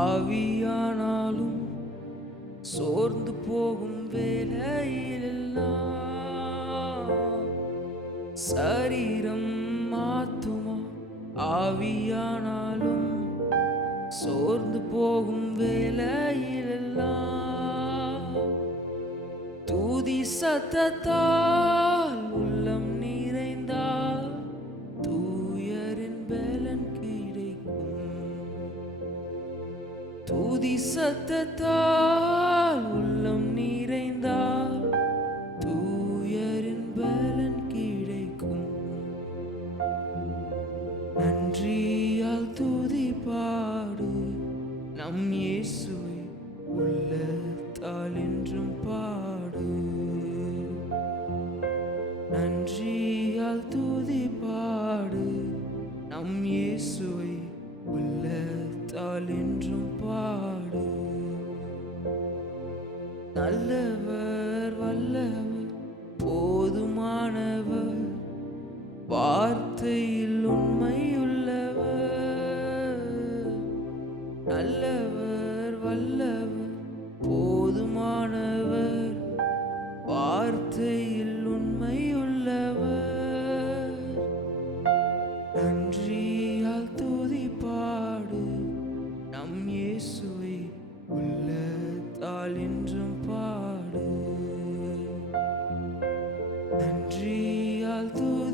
ஆவியானாலும் சோர்ந்து போகும் வேளையிலெல்லாம் சரீரம் ஆத்துமா ஆவியானாலும் சோர்ந்து போகும் வேளையிலெல்லாம் தூதி சத்தத்தால் உள்ளம் நிறைந்தால் தூயரின் பலன் கிடைக்கும். தூதி சத்தத்தால் உள்ளம் நிறைந்தால் தூயரின் பலன் கிடைக்கும். நன்றியால் துதி பாடு நம் இயேசுவை உள்ளத்தால் என்றும் பாடு. நன்றியால் துதி பாடு நம் இயேசுவை உள்ளத்தால் என்றும் பாடு. நல்லவர் வல்லவர் போதுமானவர் வார்த்தையில் உண்மையுள்ளவர். நல்லவர் வல்லவர் போதுமானவர் வார்த்தையில் உண்மையுள்ளவர். நன்றியால் துதி பாடு நம் இயேசுவை உள்ளத்தால் என்றும் பாடு. நன்றியால் துதி